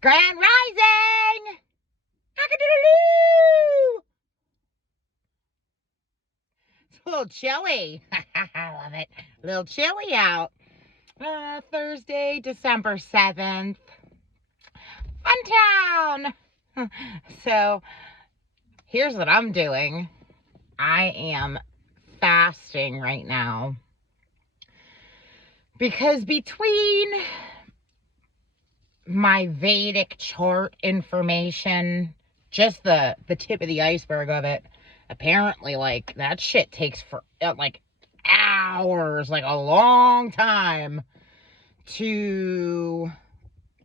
Grand Rising! Cock-a-doodle-doo! It's a little chilly. I love it. A little chilly out. Thursday, December 7th. Fun town! So, here's what I'm doing. I am fasting right now. Because between my Vedic chart information, just the tip of the iceberg of it, apparently, like, that shit takes for, like, hours, like, a long time to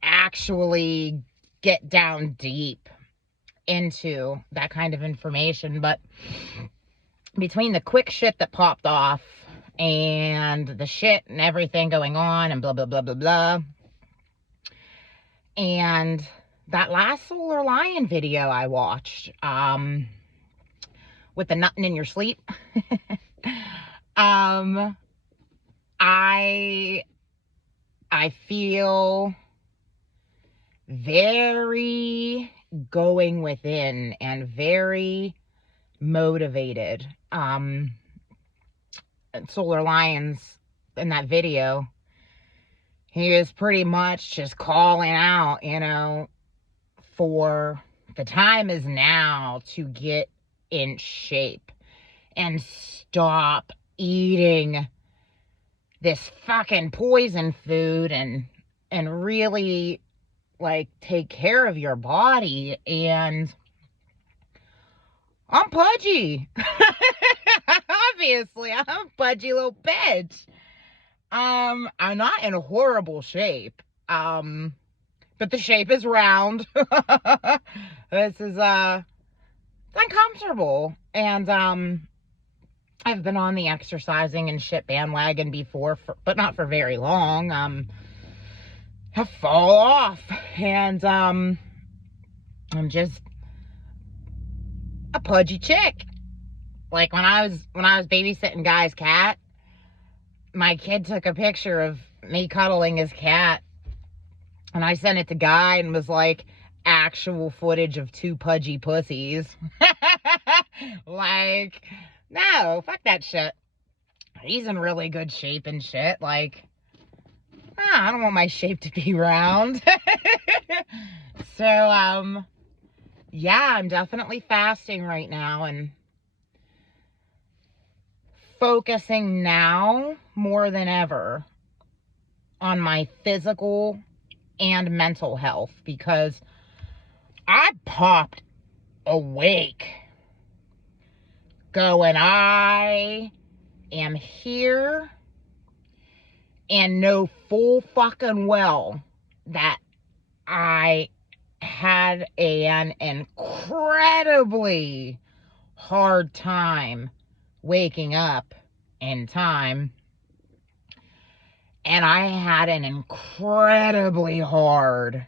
actually get down deep into that kind of information. But between the quick shit that popped off and the shit and everything going on and blah, blah, blah, blah, blah, and that last Solar Lion video I watched, with the nutting in your sleep, I feel very going within and very motivated. Solar Lions in that video, he is pretty much just calling out, for the time is now to get in shape and stop eating this fucking poison food and really, like, take care of your body. And I'm pudgy. Obviously, I'm a pudgy little bitch. I'm not in a horrible shape. But the shape is round. This is, it's uncomfortable. And, I've been on the exercising and shit bandwagon before, but not for very long. Have fall off. And, I'm just a pudgy chick. Like, when I was babysitting Guy's cat, my kid took a picture of me cuddling his cat, and I sent it to Guy and was like, actual footage of two pudgy pussies. Like, no, fuck that shit. He's in really good shape and shit. Like, I don't want my shape to be round. So, yeah, I'm definitely fasting right now and focusing now more than ever on my physical and mental health, because I popped awake going, I am here, and know full fucking well that I had an incredibly hard time waking up in time, and I had an incredibly hard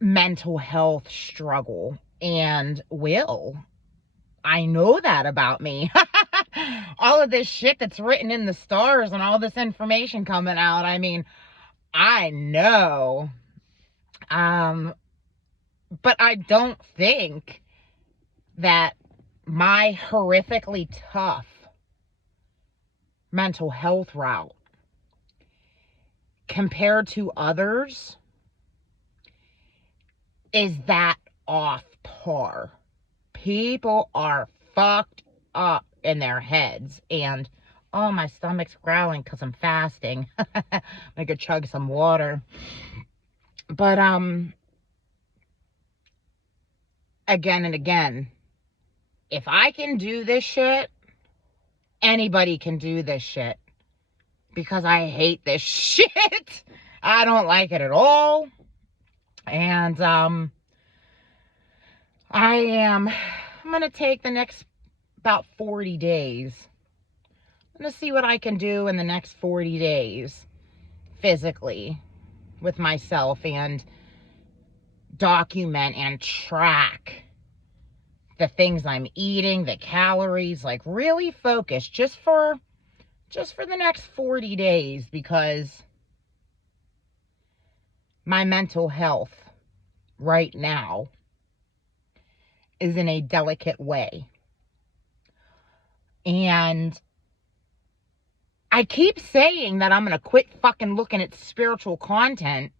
mental health struggle and will. I know that about me. All of this shit that's written in the stars and all this information coming out, I mean, I know. But I don't think that my horrifically tough mental health route compared to others is that off par. People are fucked up in their heads, and oh, my stomach's growling because I'm fasting. I'm gonna go chug some water. But again and again, if I can do this shit, anybody can do this shit, because I hate this shit. I don't like it at all. And I'm gonna take the next about 40 days. I'm gonna see what I can do in the next 40 days physically with myself, and document and track the things I'm eating, the calories, like really focus just for the next 40 days, because my mental health right now is in a delicate way. And I keep saying that I'm going to quit fucking looking at spiritual content,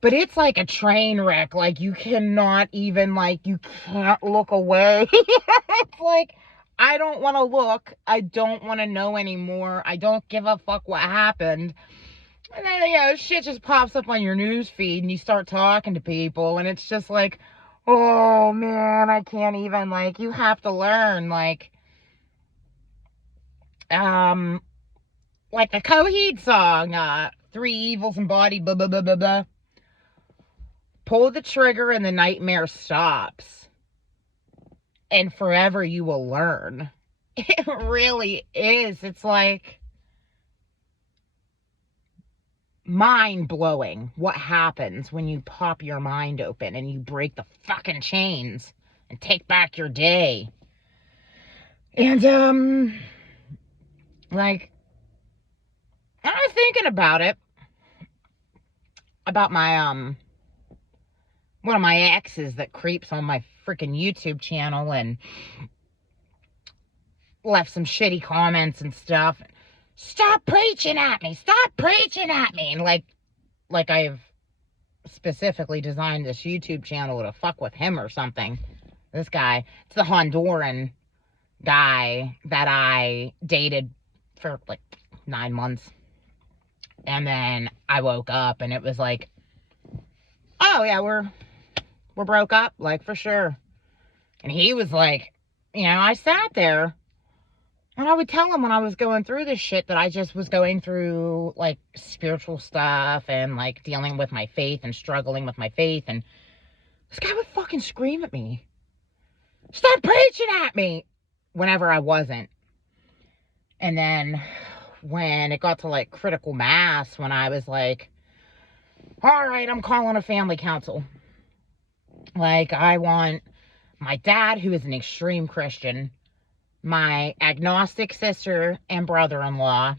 but it's like a train wreck. Like, you cannot even, like, you can't look away. It's like, I don't want to look. I don't want to know anymore. I don't give a fuck what happened. And then, you know, shit just pops up on your news feed and you start talking to people and it's just like, oh man, I can't even, like, you have to learn, like the Coheed song, Three Evils Embodied, blah, blah, blah, blah, blah. Pull the trigger and the nightmare stops. And forever you will learn. It really is. It's like mind-blowing what happens when you pop your mind open and you break the fucking chains and take back your day. And, like, I was thinking about it. About my, one of my exes that creeps on my freaking YouTube channel and left some shitty comments and stuff. Stop preaching at me! Stop preaching at me! And like I've specifically designed this YouTube channel to fuck with him or something. This guy. It's the Honduran guy that I dated for like 9 months. And then I woke up and it was like, oh yeah, we're broke up, like, for sure. And he was like, you know, I sat there and I would tell him when I was going through this shit that I just was going through, like, spiritual stuff and, like, dealing with my faith and struggling with my faith. And this guy would fucking scream at me. Stop preaching at me! Whenever I wasn't. And then when it got to, like, critical mass, when I was like, all right, I'm calling a family council. Like, I want my dad, who is an extreme Christian, my agnostic sister and brother-in-law,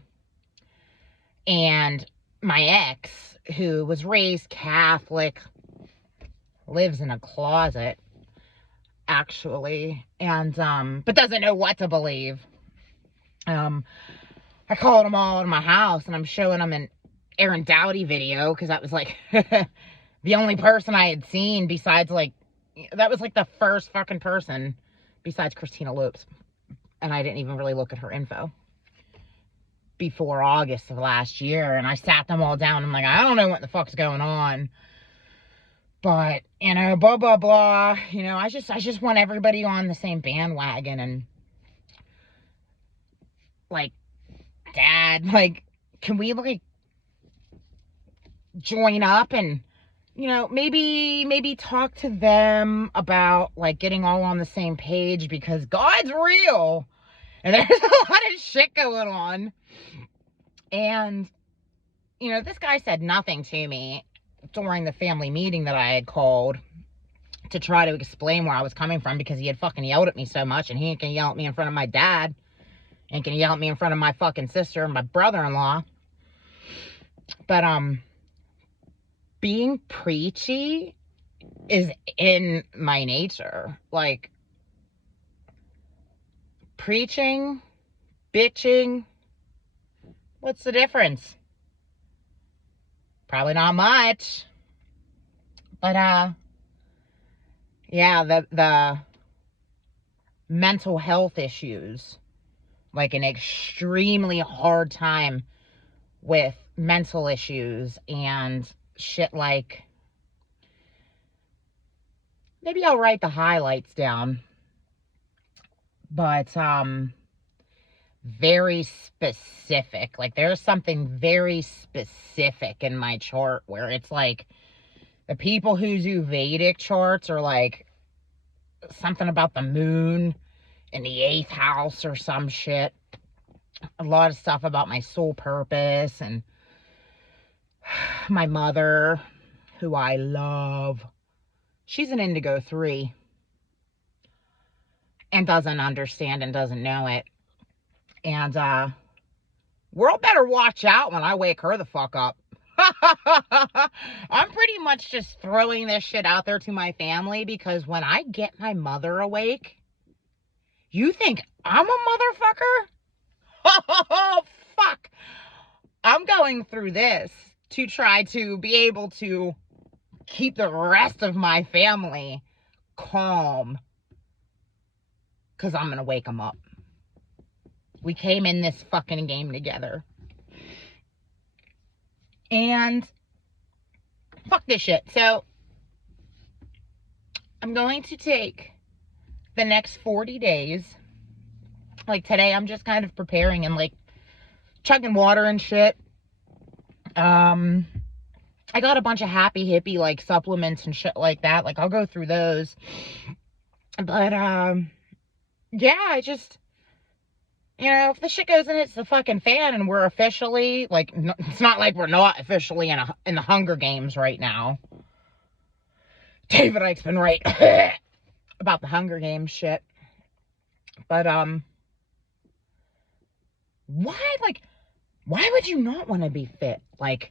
and my ex, who was raised Catholic, lives in a closet, actually, and, but doesn't know what to believe. I called them all in my house, and I'm showing them an Aaron Doughty video, because that was, like, the only person I had seen besides, like, that was, like, the first fucking person besides Christina Lopes. And I didn't even really look at her info before August of last year. And I sat them all down. I'm like, I don't know what the fuck's going on. But, you know, blah, blah, blah. You know, I just want everybody on the same bandwagon. And, like, Dad, like, can we, like, join up and, you know, maybe talk to them about, like, getting all on the same page, because God's real and there's a lot of shit going on. And, you know, this guy said nothing to me during the family meeting that I had called to try to explain where I was coming from, because he had fucking yelled at me so much, and he ain't gonna yell at me in front of my dad, ain't gonna yell at me in front of my fucking sister and my brother-in-law. But, being preachy is in my nature. Like, preaching, bitching, what's the difference? Probably not much. But, yeah, the mental health issues, like an extremely hard time with mental issues and shit, like, maybe I'll write the highlights down, but, very specific. Like, there's something very specific in my chart where it's like, the people who do Vedic charts are like, something about the moon in the 8th house or some shit. A lot of stuff about my soul purpose and my mother, who I love. She's an Indigo 3 and doesn't understand and doesn't know it. And, world better watch out when I wake her the fuck up. I'm pretty much just throwing this shit out there to my family because when I get my mother awake, you think I'm a motherfucker? Oh, fuck. I'm going through this to try to be able to keep the rest of my family calm because I'm going to wake them up. We came in this fucking game together. And fuck this shit. So I'm going to take the next 40 days. Like today, I'm just kind of preparing and like chugging water and shit. I got a bunch of happy hippie like supplements and shit like that. Like I'll go through those. But yeah, I just, you know, if the shit goes and hits the fucking fan and we're officially like, it's not like we're not officially in the Hunger Games right now. David Icke's been right about the Hunger Games shit. But why would you not want to be fit? Like,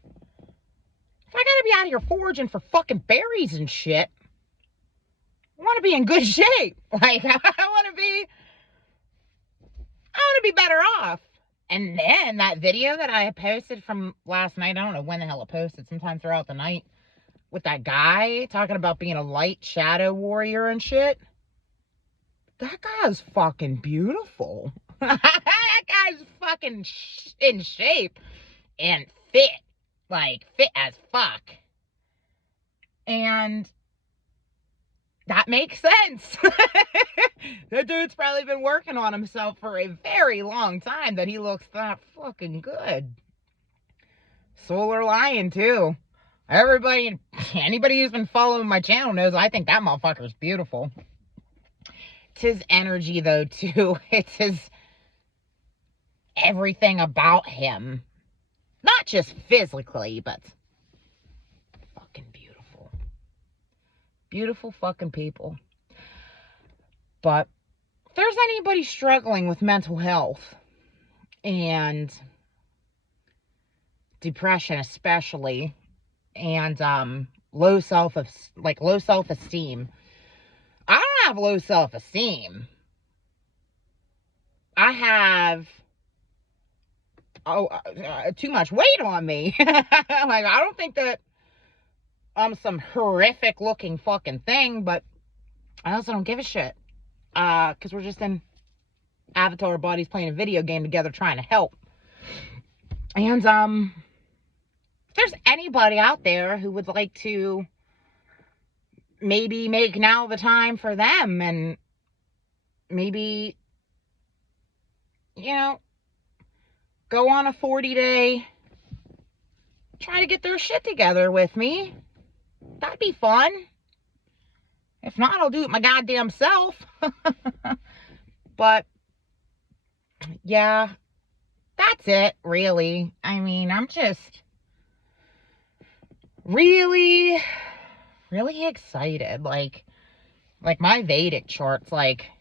if I gotta be out here foraging for fucking berries and shit, I want to be in good shape. Like, I want to be better off. And then that video that I posted from last night, I don't know when the hell it posted, sometime throughout the night, with that guy talking about being a light shadow warrior and shit. That guy's fucking beautiful. That guy's fucking in shape and fit. Like, fit as fuck. And that makes sense. That dude's probably been working on himself for a very long time that he looks that fucking good. Solar Lion, too. Anybody who's been following my channel knows I think that motherfucker's beautiful. It's his energy, though, too. It's his everything about him. Not just physically, but fucking beautiful. Beautiful fucking people. But if there's anybody struggling with mental health and depression especially, and low self-esteem. I don't have low self-esteem. I have too much weight on me. Like, I don't think that I'm some horrific looking fucking thing, but I also don't give a shit. Because we're just in avatar bodies playing a video game together trying to help. And, if there's anybody out there who would like to maybe make now the time for them and maybe, you know, go on a 40-day, try to get their shit together with me. That'd be fun. If not, I'll do it my goddamn self. But, yeah, that's it, really. I mean, I'm just really, really excited. Like my Vedic charts, like,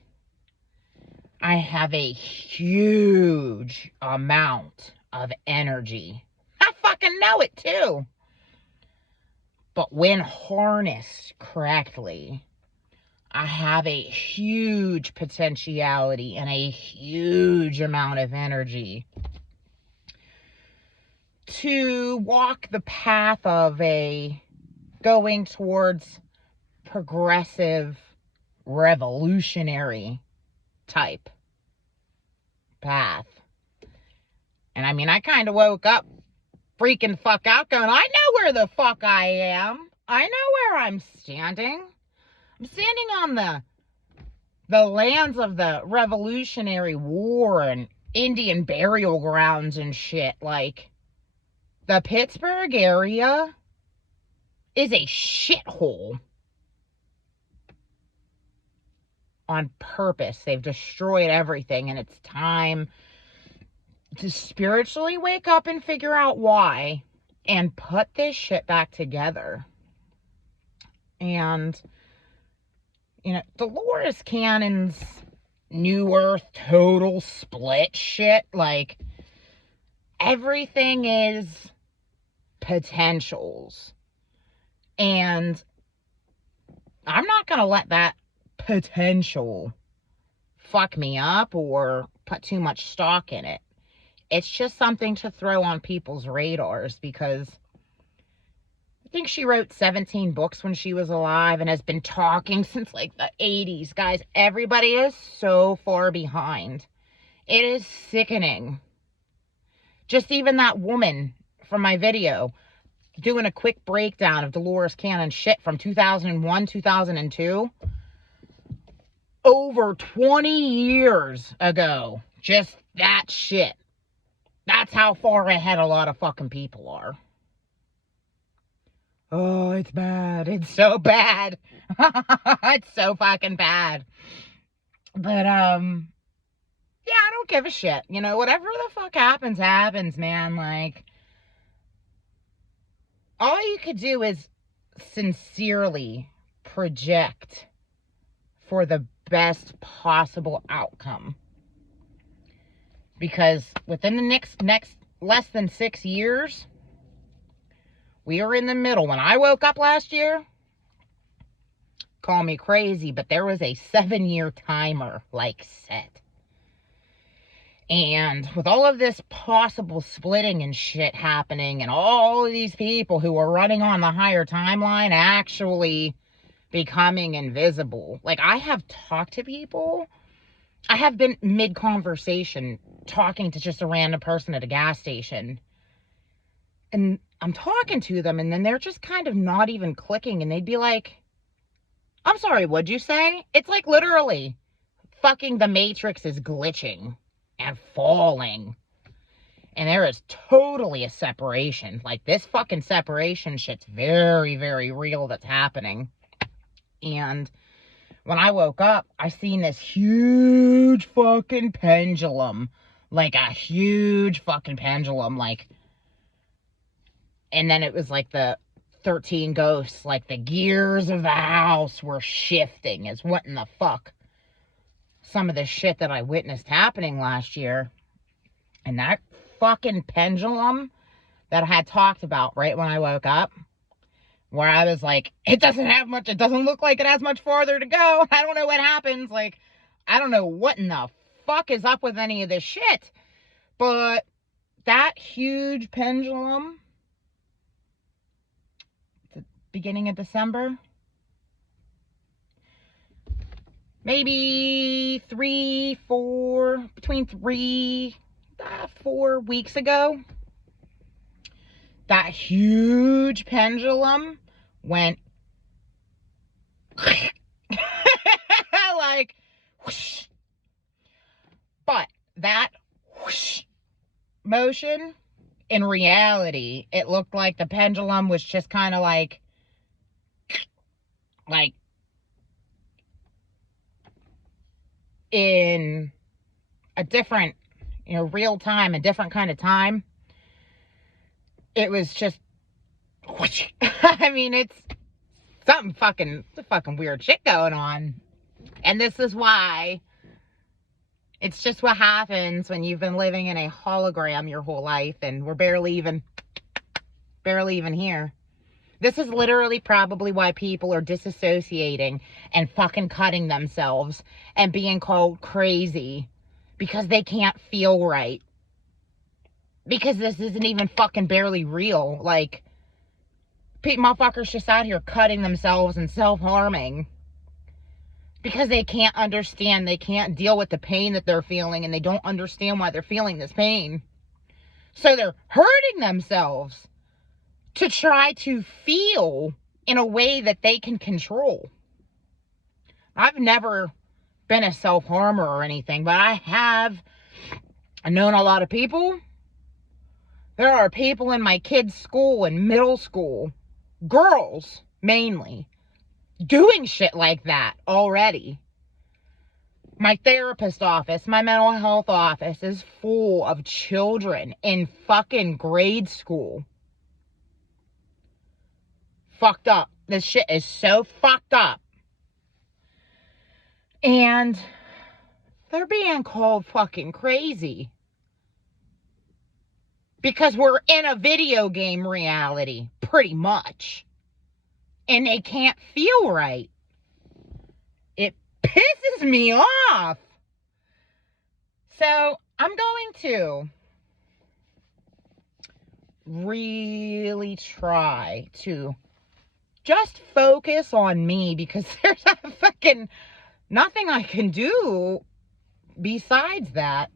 I have a huge amount of energy. I fucking know it, too. But when harnessed correctly, I have a huge potentiality and a huge amount of energy to walk the path of going towards progressive, revolutionary type path. And I mean, I kind of woke up freaking fuck out going, I know where the fuck I am. I know where I'm standing. I'm standing on the lands of the Revolutionary War and Indian burial grounds and shit. Like, the Pittsburgh area is a shithole. On purpose. They've destroyed everything, and it's time to spiritually wake up and figure out why and put this shit back together. And, you know, Dolores Cannon's New Earth total split shit, like, everything is potentials. And I'm not going to let that potential fuck me up or put too much stock in it. It's just something to throw on people's radars, because I think she wrote 17 books when she was alive and has been talking since like the 80s. Guys, everybody is so far behind. It is sickening. Just even that woman from my video doing a quick breakdown of Dolores Cannon shit from 2001, 2002. Over 20 years ago. Just that shit. That's how far ahead a lot of fucking people are. Oh, it's bad. It's so bad. It's so fucking bad. But, yeah, I don't give a shit. You know, whatever the fuck happens, happens, man. Like, all you could do is sincerely project for the best possible outcome. Because within the next less than 6 years, we are in the middle. When I woke up last year, call me crazy, but there was a 7-year timer, like, set. And with all of this possible splitting and shit happening, and all of these people who are running on the higher timeline actually becoming invisible. Like, I have talked to people. I have been mid-conversation talking to just a random person at a gas station. And I'm talking to them, and then they're just kind of not even clicking. And they'd be like, I'm sorry, what'd you say? It's like literally fucking the Matrix is glitching and falling. And there is totally a separation. Like, this fucking separation shit's very, very real that's happening. And when I woke up, I seen this huge fucking pendulum. Like a huge fucking pendulum. Like, and then it was like the 13 ghosts. Like, the gears of the house were shifting. As what in the fuck? Some of the shit that I witnessed happening last year. And that fucking pendulum that I had talked about right when I woke up, where I was like, it doesn't have much, it doesn't look like it has much farther to go. I don't know what happens. Like, I don't know what in the fuck is up with any of this shit. But that huge pendulum, the beginning of December, maybe 4 weeks ago, that huge pendulum went like whoosh. But that whoosh motion, in reality, it looked like the pendulum was just kind of like in a different, real time, a different kind of time. It was just whoosh. I mean, it's some fucking weird shit going on. And this is why it's just what happens when you've been living in a hologram your whole life and we're barely even here. This is literally probably why people are disassociating and fucking cutting themselves and being called crazy, because they can't feel right. Because this isn't even fucking barely real. Like, motherfuckers just out here cutting themselves and self-harming because they can't understand, they can't deal with the pain that they're feeling, and they don't understand why they're feeling this pain. So they're hurting themselves to try to feel in a way that they can control. I've never been a self-harmer or anything, but I've known a lot of people. There are people in my kids' school and middle school, girls mainly, doing shit like that already. My therapist office, my mental health office is full of children in fucking grade school. Fucked up. This shit is so fucked up. And they're being called fucking crazy. Because we're in a video game reality, pretty much. And they can't feel right. It pisses me off. So I'm going to really try to just focus on me, because there's a fucking nothing I can do besides that.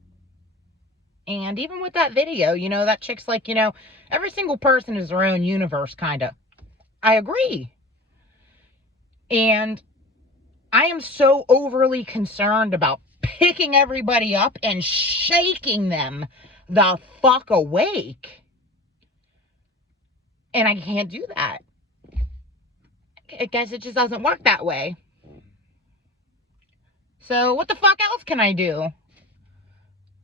And even with that video, you know, that chick's like, you know, every single person is their own universe, kind of. I agree. And I am so overly concerned about picking everybody up and shaking them the fuck awake. And I can't do that. I guess it just doesn't work that way. So what the fuck else can I do?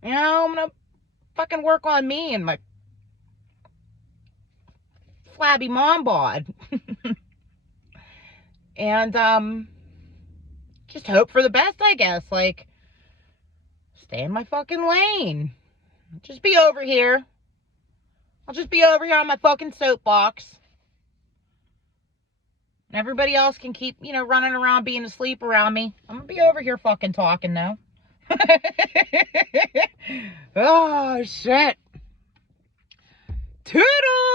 You know, I'm gonna fucking work on me and my flabby mom bod. And just hope for the best, I guess. Like, stay in my fucking lane. Just be over here. I'll just be over here on my fucking soapbox. And everybody else can keep, you know, running around being asleep around me. I'm gonna be over here fucking talking now. Oh, shit. Toodles!